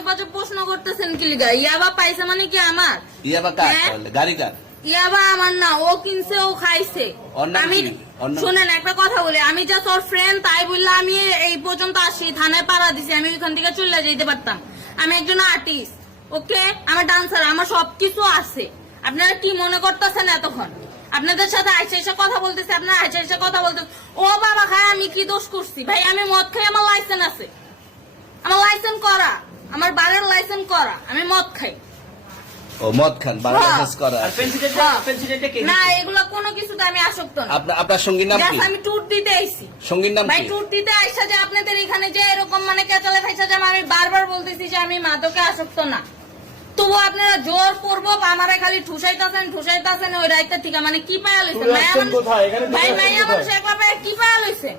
আজব আজব প্রশ্ন করতেছেন কি লিগা? ইয়াবা পাইছে মানে কি আমার? ইয়াবা কার গাড়ি কার? ইয়াবা আমার না, ও কিনছে ও খাইছে। আমি শুনেন একটা কথা বলি, আমি যা তোর ফ্রেন্ড তাই বললে আমি এই পর্যন্ত আসি, থানায় পাড়া দিছি, আমি ওইখান থেকে চলে যেতে পারতাম। আমি একজন আর্টিস্ট, ওকে, আমার ডান্সার, আমার সবকিছু আছে। আপনারা কি মনে করতেছেন এতক্ষণ? আপনাদের সাথে আইসা এসে কথা বলতেছে, আপনারা আইসা এসে কথা বলতেছে। ও বাবা খায়, আমি কি দোষ করছি? ভাই আমি মদ খাই, আমার লাইসেন্স আছে, আমার লাইসেন্স করা, আমার বারের লাইসেন্স করা, আমি মদ খাই। ও মদ খান, বারের লাইসেন্স করা। না এগুলো কোনো কিছুতে আমি আসক্ত না। আপনার সঙ্গীর নাম কি? আমি ট্যুর দিতে আইছি। সঙ্গীর নাম কি? ভাই ট্যুর দিতে আইসা যে আপনাদের এখানে যে এরকম মানে কেচালে খাইছা যে আমি বারবার বলতেছি যে আমি মাদকে আসক্ত না, তবু আপনারা জোর করবো আমারে খালি ঠুসাইতাছেন ওই রাইতে থেকে। মানে কি পায়া লইছেন ভাই? মাইয়া মানুষ একলা কি পায়া লইছে?